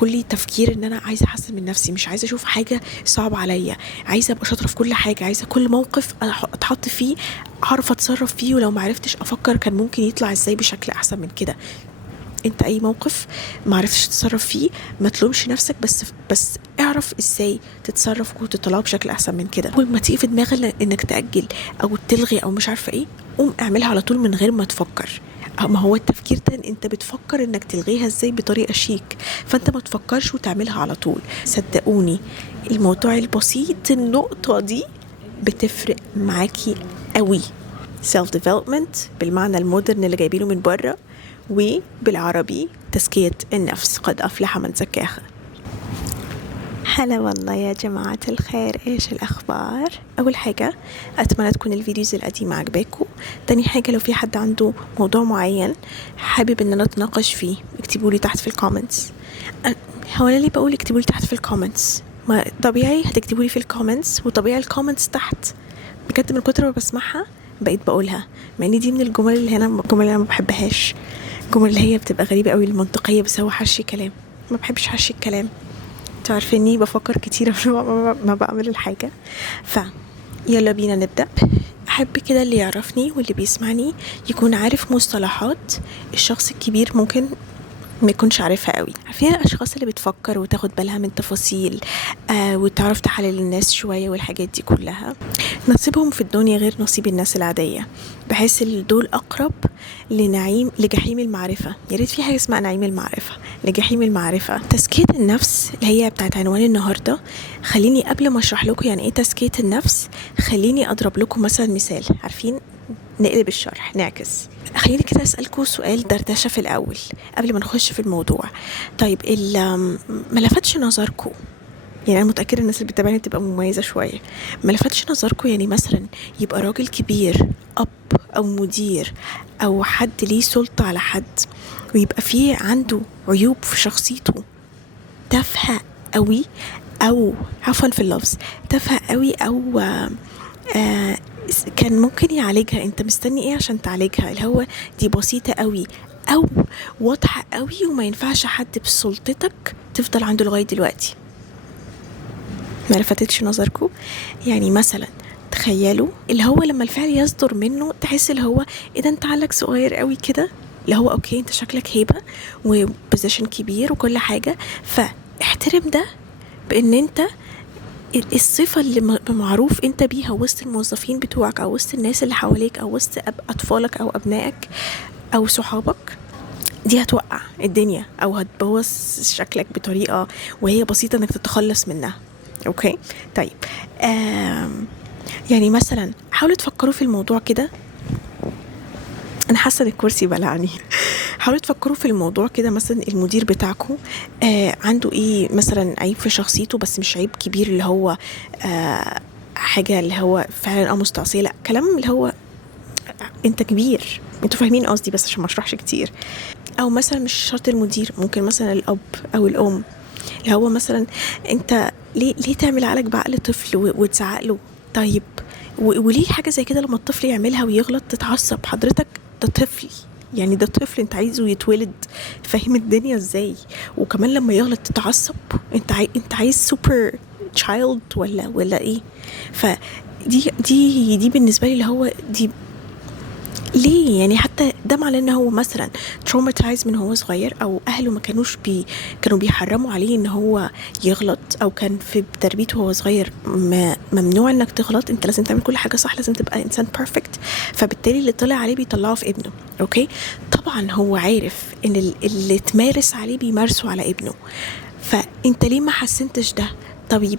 كل تفكير ان انا عايزه احسن من نفسي، مش عايزه اشوف حاجه صعبه عليا، عايزه ابقى شاطره في كل حاجه، عايزه كل موقف اتحط فيه اعرف اتصرف فيه، ولو ما عرفتش افكر كان ممكن يطلع ازاي بشكل احسن من كده. انت اي موقف ما عرفتش تتصرف فيه ما تلومش نفسك، بس اعرف ازاي تتصرف وتطلعه بشكل احسن من كده. اول ما تيجي في دماغك انك تاجل او تلغي او مش عارفه ايه، قوم اعملها على طول من غير ما تفكر. ما هو التفكير ده انت بتفكر انك تلغيها ازاي بطريقه شيك، فانت ما تفكرش وتعملها على طول. صدقوني الموضوع البسيط النقطه دي بتفرق معاكي قوي. self development بالمعنى المودرن اللي جايبينه من بره، وبالعربي تزكية النفس، قد أفلح من زكاها. هلا والله يا جماعة الخير، إيش الأخبار؟ أول حاجة أتمنى تكون الفيديوز القديمة عجباكم. تاني حاجة لو في حد عنده موضوع معين حابب إن أنا أتناقش فيه اكتبوا لي تحت في الكومنتس. هو أنا ليه بقول اكتبوا لي تحت في الكومنتس؟ ما طبيعي هتكتبوا لي في الكومنتس، وطبيعي الكومنتس تحت بجد من كتر ما بسمعها بقيت بقولها، مع ان دي من الجمل اللي هنا الجمل اللي انا ما بحبهاش، الجمل اللي هي بتبقى غريبه قوي المنطقيه، بس هو حشي كلام، ما بحبش حشي الكلام. انتوا عارفيني بفكر كتير قبل ما بعمل الحاجه. يلا بينا نبدا. احب كده اللي يعرفني واللي بيسمعني يكون عارف مصطلحات الشخص الكبير ممكن ما يكونش عارفها قوي. عارفين الاشخاص اللي بتفكر وتاخد بالها من تفاصيل وتعرف تحلل الناس شويه والحاجات دي كلها، نصيبهم في الدنيا غير نصيب الناس العاديه. بحس دول اقرب لجحيم المعرفه. يا ريت في حاجه اسمها نعيم المعرفه، لجحيم المعرفه. تزكيه النفس اللي هي بتاعت عنوان النهارده، خليني قبل ما اشرح لكم يعني ايه تزكيه النفس خليني اضرب لكم مثلا مثال. عارفين نقلب الشرح نعكس. خليني كده أسألكوا سؤال دردشة في الأول قبل ما نخش في الموضوع. طيب ما لفتش نظركوا، يعني أنا متأكدة الناس اللي بتتابعني بتبقى مميزة شوية، ما لفتش نظركوا يعني مثلا يبقى راجل كبير أب أو مدير أو حد ليه سلطة على حد، ويبقى فيه عنده عيوب في شخصيته تافهة قوي، أو عفوا في اللفظ تافهة قوي، أو كان ممكن يعالجها، انت مستني ايه عشان تعالجها؟ اللي هو دي بسيطة قوي او واضحة قوي وما ينفعش حد بسلطتك تفضل عنده لغاية دلوقتي. ما لفتتش نظركم؟ يعني مثلا تخيلوا اللي هو لما الفعل يصدر منه تحس اللي هو ايه ده، انت عقلك صغير قوي كده، اللي هو اوكي انت شكلك هيبة وبوزيشن كبير وكل حاجة، فاحترم ده بان انت الصفة اللي معروف انت بيها وسط الموظفين بتوعك او وسط الناس اللي حواليك او وسط اطفالك او ابنائك او صحابك، دي هتوقع الدنيا او هتبوظ شكلك بطريقة وهي بسيطة انك تتخلص منها. اوكي طيب يعني مثلا حاولوا تفكروا في الموضوع كده. انا حاسه ان الكرسي بلعني. حاولوا تفكروا في الموضوع كده، مثلا المدير بتاعكم عنده ايه مثلا عيب في شخصيته، بس مش عيب كبير اللي هو حاجه اللي هو فعلا مستعصيه، لا كلام اللي هو انت كبير، انتوا فاهمين قصدي بس عشان ما اشرحش كتير. او مثلا مش شرط المدير، ممكن مثلا الاب او الام، اللي هو مثلا انت ليه تعمل عقلك بعقل طفل وتزعق له؟ طيب وليه حاجه زي كده لما الطفل يعملها ويغلط تتعصب؟ حضرتك ده طفل، يعني ده طفل انت عايزه يتولد فاهم الدنيا ازاي، وكمان لما يغلط تتعصب؟ انت عايز سوبر تشايلد ولا ايه؟ فدي بالنسبه لي اللي هو دي ليه؟ يعني حتى ده معناه ان هو مثلا traumatized من هو صغير، او اهله ما كانوا بيحرموا عليه ان هو يغلط، او كان في تربيته وهو صغير ممنوع انك تغلط، انت لازم تعمل كل حاجه صح، لازم تبقى انسان perfect، فبالتالي اللي طلع عليه بيطلعه في ابنه. اوكي طبعا هو عارف ان اللي تمارس عليه بيمارسوا على ابنه، فانت ليه ما حسنتش ده؟ طب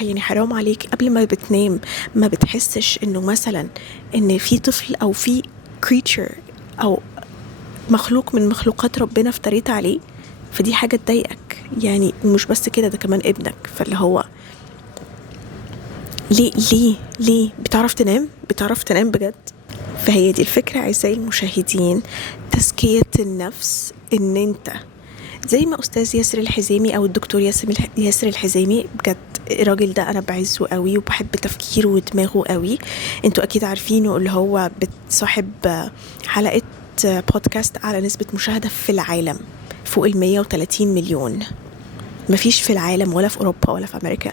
يعني حرام عليك قبل ما بتنام ما بتحسش انه مثلا ان في طفل او في creature او مخلوق من مخلوقات ربنا افتريت عليه؟ فدي حاجة تضايقك يعني، ومش بس كده ده كمان ابنك. فاللي هو ليه بتعرف تنام بجد؟ فهي دي الفكرة أعزائي المشاهدين، تزكية النفس. ان انت زي ما أستاذ ياسر الحزيمي أو الدكتور ياسر الحزيمي، بجد الراجل ده أنا بعزه قوي وبحب تفكيره ودماغه قوي. انتوا أكيد عارفينه، اللي هو صاحب حلقة بودكاست على نسبة مشاهدة في العالم فوق 130 مليون. مفيش في العالم ولا في أوروبا ولا في أمريكا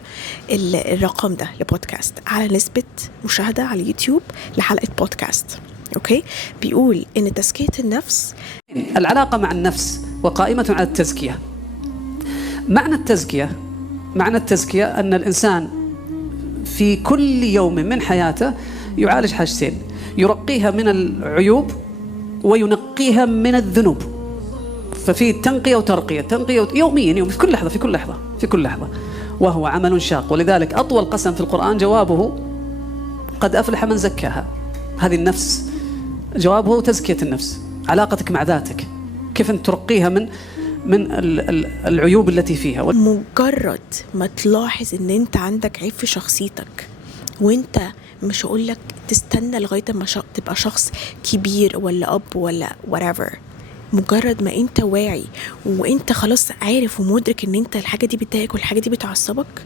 الرقم ده لبودكاست على نسبة مشاهدة على اليوتيوب لحلقة بودكاست. أوكي، بيقول إن تزكية النفس، العلاقة مع النفس وقائمة على التزكية. معنى التزكية أن الإنسان في كل يوم من حياته يعالج حاجتين: يرقيها من العيوب وينقيها من الذنوب. ففي تنقية وترقية، يوميا في كل لحظة، وهو عمل شاق. ولذلك أطول قسم في القرآن جوابه قد أفلح من زكاها. هذه النفس جوابه تزكية النفس، علاقتك مع ذاتك، كيف أن ترقيها من العيوب التي فيها. مجرد ما تلاحظ ان انت عندك عيب في شخصيتك، وانت مش هقولك تستنى لغاية ما تبقى شخص كبير ولا أب ولا whatever، مجرد ما انت واعي وانت خلاص عارف ومدرك ان انت الحاجة دي بتضايقك والحاجة دي بتعصبك،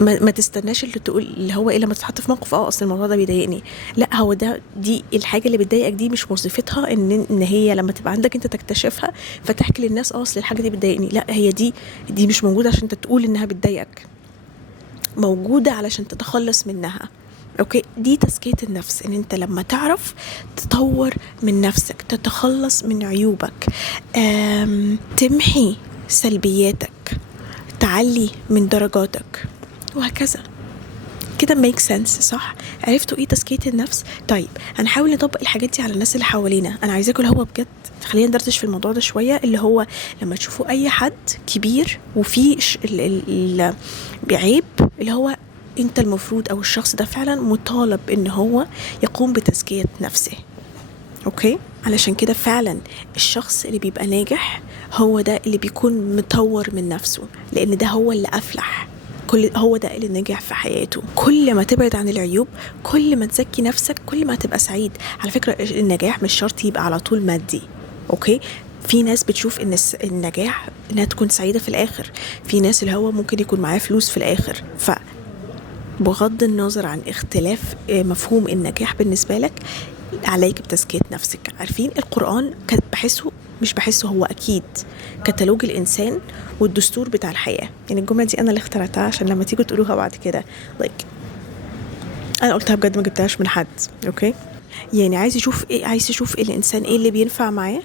ما تستناش اللي تقول اللي هو ايه لما تتحط في موقف اصل الموضوع ده بيضايقني. لا، هو دي الحاجه اللي بتضايقك دي مش وظيفتها ان هي لما تبقى عندك انت تكتشفها فتحكي للناس اصل الحاجه دي بتضايقني. لا، هي دي مش موجوده عشان انت تقول انها بتضايقك، موجوده علشان تتخلص منها. اوكي، دي تزكية النفس، ان انت لما تعرف تطور من نفسك، تتخلص من عيوبك، تمحي سلبياتك، تعلي من درجاتك، وهكذا. كده make sense صح؟ عرفتوا ايه تزكية النفس؟ طيب هنحاول نطبق الحاجات دي على الناس اللي حوالينا. انا عايزاكم اللي هو بجد خلينا ندردش في الموضوع ده شوية، اللي هو لما تشوفوا اي حد كبير وفيه بعيب، اللي هو انت المفروض او الشخص ده فعلا مطالب ان هو يقوم بتزكية نفسه. اوكي، علشان كده فعلا الشخص اللي بيبقى ناجح هو ده اللي بيكون مطور من نفسه، لان ده هو اللي افلح، هو ده اللي نجح في حياته. كل ما تبعد عن العيوب، كل ما تزكي نفسك، كل ما تبقى سعيد. على فكرة النجاح مش شرط يبقى على طول مادي. اوكي، في ناس بتشوف ان النجاح انها تكون سعيدة في الاخر، في ناس اللي هو ممكن يكون معاه فلوس في الاخر. بغض النظر عن اختلاف مفهوم النجاح بالنسبة لك، عليك بتزكية نفسك. عارفين القرآن كان بحسه هو أكيد كتالوج الإنسان والدستور بتاع الحياة. يعني الجملة دي أنا اللي اخترعتها عشان لما تيجوا تقولوها بعد كده أنا قلتها بجد، ما جبتهاش من حد. أوكي، يعني عايز تشوف الإنسان إيه اللي بينفع معاه،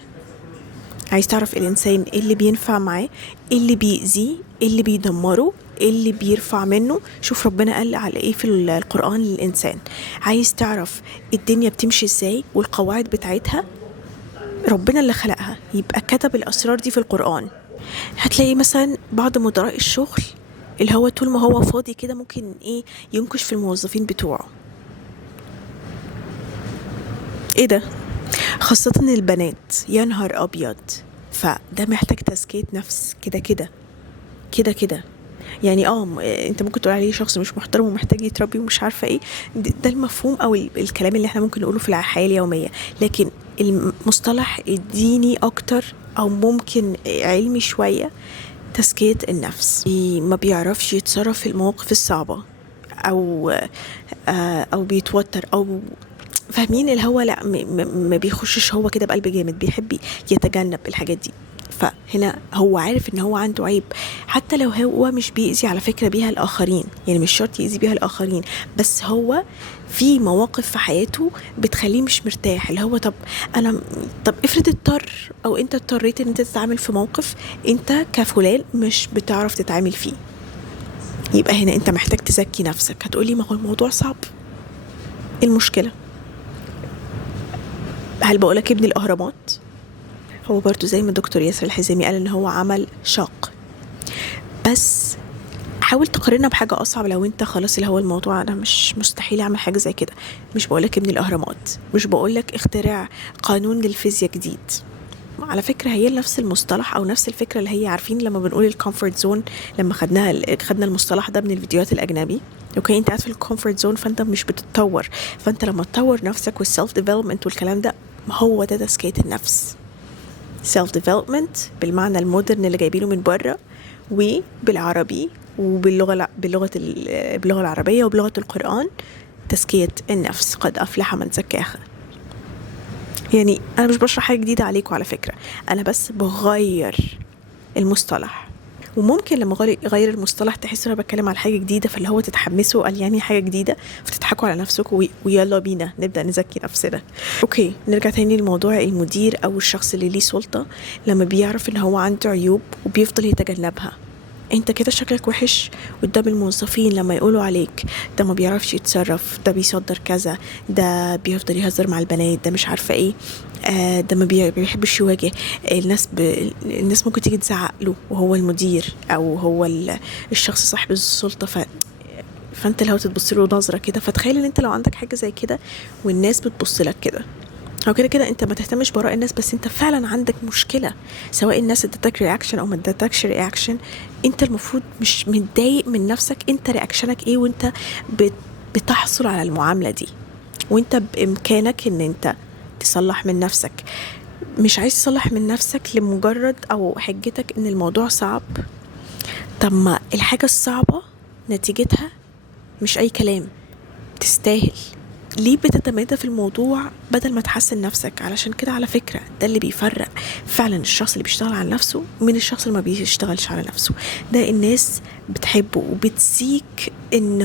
عايز تعرف الإنسان إيه اللي بينفع معاه، إيه اللي بيأذيه، إيه اللي بيدمره، إيه اللي بيرفع منه. شوف ربنا قال على إيه في القرآن للإنسان. عايز تعرف الدنيا بتمشي إزاي والقواعد بتاعتها، ربنا اللي خلقها، يبقى كتب الأسرار دي في القرآن. هتلاقي مثلا بعض مدراء الشغل اللي هو طول ما هو فاضي كده ممكن ينكش في الموظفين بتوعه. إيه ده؟ خاصة البنات، يا نهار أبيض. فده محتاج تزكية نفس كده. يعني انت ممكن تقول عليه شخص مش محترم ومحتاج يتربي ومش عارفة ايه، ده المفهوم او الكلام اللي احنا ممكن نقوله في الحياة اليومية. لكن المصطلح الديني اكتر او ممكن علمي شوية، تزكية النفس. ما بيعرفش يتصرف في المواقف الصعبة او بيتوتر او فاهمين اللي هو لا ما بيخشش هو كده بقلب جامد، بيحب يتجنب الحاجات دي. فهنا هو عارف ان هو عنده عيب، حتى لو هو مش بيأذي على فكرة بيها الآخرين، يعني مش شرط يأذي بيها الآخرين، بس هو في مواقف في حياته بتخليه مش مرتاح. اللي هو طب افرض اضطر او انت اضطريت ان انت تتعامل في موقف انت كفلان مش بتعرف تتعامل فيه، يبقى هنا انت محتاج تزكي نفسك. هتقولي ما هو الموضوع صعب، ايه المشكلة؟ هل بقولك ابن الأهرامات؟ هو برضو زي ما الدكتور ياسر الحزامي قال ان هو عمل شاق، بس حاول تقارنها بحاجة أصعب. لو انت خلاص اللي هو الموضوع أنا مش مستحيل أعمل حاجة زي كده، مش بقولك ابن الأهرامات، مش بقولك اخترع قانون للفيزياء جديد. على فكرة هي نفس المصطلح أو نفس الفكرة اللي هي عارفين لما بنقول الكومفورت زون، لما خدنا المصطلح ده من الفيديوهات الأجنبي. اوكي، انت قاعد في الكومفورت زون فانت مش بتتطور، فانت لما تطور نفسك والسيلف ديفلوبمنت والكلام ده، هو ده تزكية النفس. self development بالمعنى المودرن اللي جايبينه من بره، وبالعربي وباللغة العربية وبلغة القرآن، تزكية النفس. قد أفلح من زكاها. يعني انا مش بشرح حاجه جديده عليكم على فكره، انا بس بغير المصطلح. وممكن لما اغير المصطلح تحسوا انا بتكلم على حاجه جديده، فاللي هو تتحمسوا قال يعني حاجه جديده فتضحكوا على نفسكم ويلا بينا نبدا نزكي نفسنا. اوكي، نرجع تاني لموضوع المدير او الشخص اللي ليه سلطه لما بيعرف ان هو عنده عيوب وبيفضل يتجنبها. انت كده شكلك وحش قدام الموظفين لما يقولوا عليك ده ما بيعرفش يتصرف، ده بيصدر كذا، ده بيفضل يهزر مع البنات، ده مش عارفه ايه، ده ما بيحبش يواجه الناس. الناس ممكن تيجي تزعق له وهو المدير او هو الشخص صاحب السلطه. فانت لو تتبص له نظره كده، فتخيل ان انت لو عندك حاجه زي كده والناس بتبص لك كده، او كده انت ما تهتمش براء الناس، بس انت فعلا عندك مشكله، سواء الناس ادتك رياكشن او ما ادتكش رياكشن، انت المفروض مش متضايق من نفسك، انت رياكشنك ايه وانت بتحصل على المعامله دي، وانت بامكانك ان انت تصلح من نفسك. مش عايز تصلح من نفسك لمجرد او حجتك ان الموضوع صعب. طب ما الحاجه الصعبه نتيجتها مش اي كلام، تستاهل. ليه بتتمادى في الموضوع بدل ما تحسن نفسك؟ علشان كده على فكرة ده اللي بيفرق فعلا الشخص اللي بيشتغل على نفسه من الشخص اللي ما بيشتغلش على نفسه. ده الناس بتحبه وبتسيك ان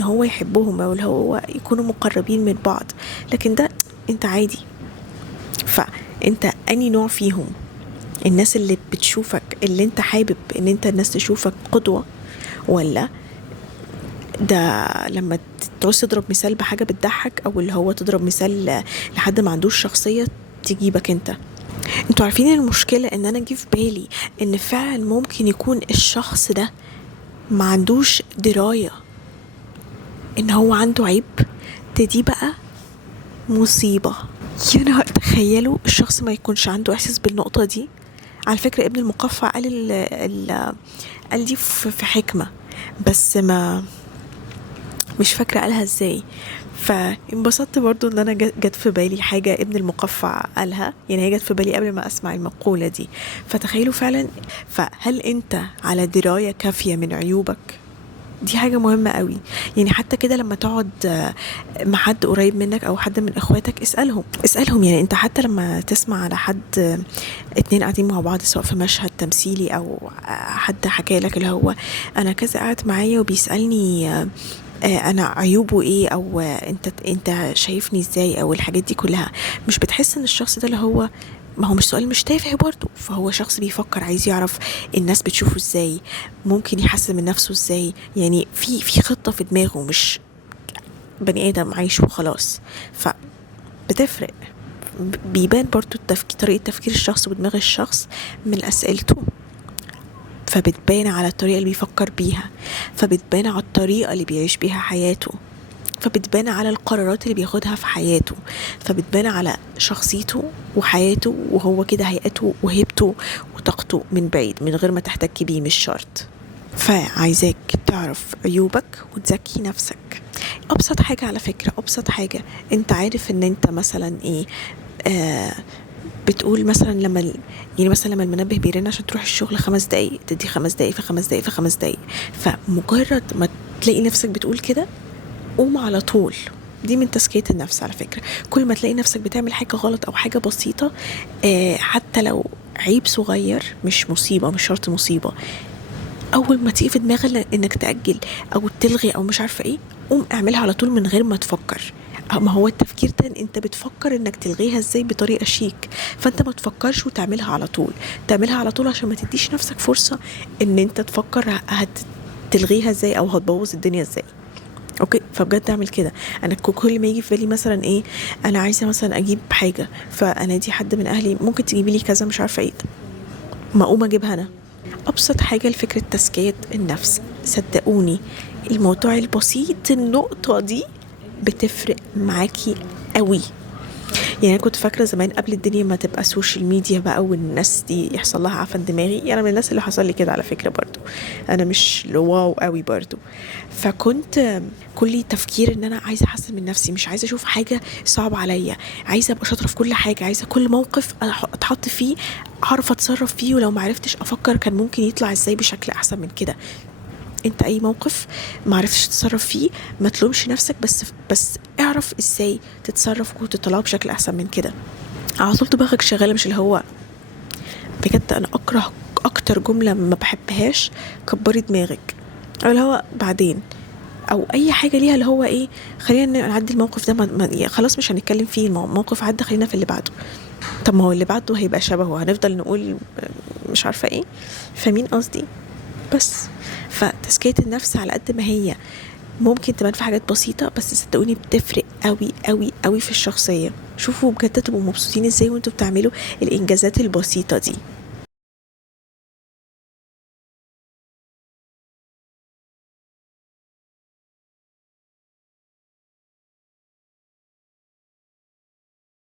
هو يحبهم او اللي هو يكونوا مقربين من بعض، لكن ده انت عادي. فانت اني نوع فيهم؟ الناس اللي بتشوفك اللي انت حابب ان انت الناس تشوفك قدوة، ولا ده لما تعوز تضرب مثال بحاجة بتضحك او اللي هو تضرب مثال لحد ما عندوش شخصية تجيبك انت؟ انتوا عارفين المشكلة ان انا جي في بالي ان فعلا ممكن يكون الشخص ده ما عندوش دراية ان هو عنده عيب. دي بقى مصيبة. يعني تخيلوا الشخص ما يكونش عنده احساس بالنقطة دي. على فكرة ابن المقفع قال دي في حكمة، بس ما مش فاكرة قالها ازاي. فانبسطت برضو ان انا جت في بالي حاجة ابن المقفع قالها، يعني هي جت في بالي قبل ما اسمع المقولة دي. فتخيلوا فعلا، فهل انت على دراية كافية من عيوبك؟ دي حاجة مهمة قوي. يعني حتى كده لما تقعد مع حد قريب منك او حد من اخواتك اسألهم. يعني انت حتى لما تسمع على حد اتنين قاعدين مع بعض سواء في مشهد تمثيلي او حد حكى لك اللي هو انا كذا قاعد معايا وبيسألني انا عيوبه ايه، او انت شايفني ازاي، او الحاجات دي كلها، مش بتحس ان الشخص ده اللي هو ما هو مش سؤال مش تافه برضه، فهو شخص بيفكر عايز يعرف الناس بتشوفه ازاي، ممكن يحسن من نفسه ازاي، يعني في خطة في دماغه، مش بني ادم عايش وخلاص. فبتفرق، بيبان برضه طريقة تفكير الشخص ودماغ الشخص من اسئلته، فبتبان على الطريقة اللي بيفكر بيها، فبتبان على الطريقة اللي بيعيش بيها حياته، فبتبان على القرارات اللي بياخدها في حياته، فبتبان على شخصيته وحياته، وهو كده هيئته وهيبته وطاقته من بعيد من غير ما تحتك بيه، مش شرط. فعايزاك تعرف عيوبك وتزكي نفسك. أبسط حاجة على فكرة، أبسط حاجة، انت عارف ان انت مثلا ايه، بتقول مثلا لما المنبه بيرن عشان تروح الشغل 5 دقايق، تدي 5 دقايق في 5 دقايق في 5 دقايق. فمجرد ما تلاقي نفسك بتقول كده قوم على طول. دي من تزكية النفس على فكرة. كل ما تلاقي نفسك بتعمل حاجة غلط أو حاجة بسيطة، حتى لو عيب صغير، مش مصيبة، مش شرط مصيبة، أول ما تيجي في دماغك إنك تأجل أو تلغي أو مش عارفة إيه، قوم اعملها على طول من غير ما تفكر. ما هو التفكير ده انت بتفكر انك تلغيها ازاي بطريقة شيك، فانت ما تفكرش وتعملها على طول. تعملها على طول عشان ما تديش نفسك فرصة ان انت تفكر هتلغيها ازاي او هتبوظ الدنيا ازاي. اوكي، فبجد اعمل كده. انا كل ما يجي في بالي مثلا ايه، انا عايزه مثلا اجيب حاجه، فانا دي حد من اهلي ممكن تجيبي لي كذا مش عارفه ايه، ما اقوم اجيبها انا. ابسط حاجه لفكره تزكيه النفس، صدقوني الموضوع البسيط النقطه دي بتفرق معاكي قوي. يعني انا كنت فاكره زمان قبل الدنيا ما تبقى سوشيال ميديا بقى والناس دي يحصل لها عفن دماغي، يعني انا من الناس اللي حصل لي كده على فكره برضو، انا مش واو قوي برضو. فكنت كل تفكير ان انا عايزه احسن من نفسي، مش عايزه اشوف حاجه صعبه عليا، عايزه ابقى شاطره في كل حاجه، عايزه كل موقف اتحط فيه اعرف اتصرف فيه، ولو ما عرفتش افكر كان ممكن يطلع ازاي بشكل احسن من كده. انت اي موقف ما عرفتش تتصرف فيه ما تلومش نفسك، بس اعرف ازاي تتصرف وتطلعه بشكل احسن من كده. على طول دماغك شغالة، مش اللي هو بجد أنا أكره أكتر جملة ما بحبهاش كبري دماغك، أو اللي هو بعدين، او اي حاجه ليها اللي هو ايه خلينا نعدي الموقف ده خلاص مش هنتكلم فيه، الموقف عدى خلينا في اللي بعده. طب ما هو اللي بعده هيبقى شبهه، هنفضل نقول مش عارفه ايه. فاهمين قصدي؟ بس فتزكية النفس على قد ما هي ممكن تبان في حاجات بسيطة، بس صدقوني بتفرق قوي قوي قوي في الشخصية. شوفوا بجد تبقوا مبسوطين ازاي وانتوا بتعملوا الانجازات البسيطة دي.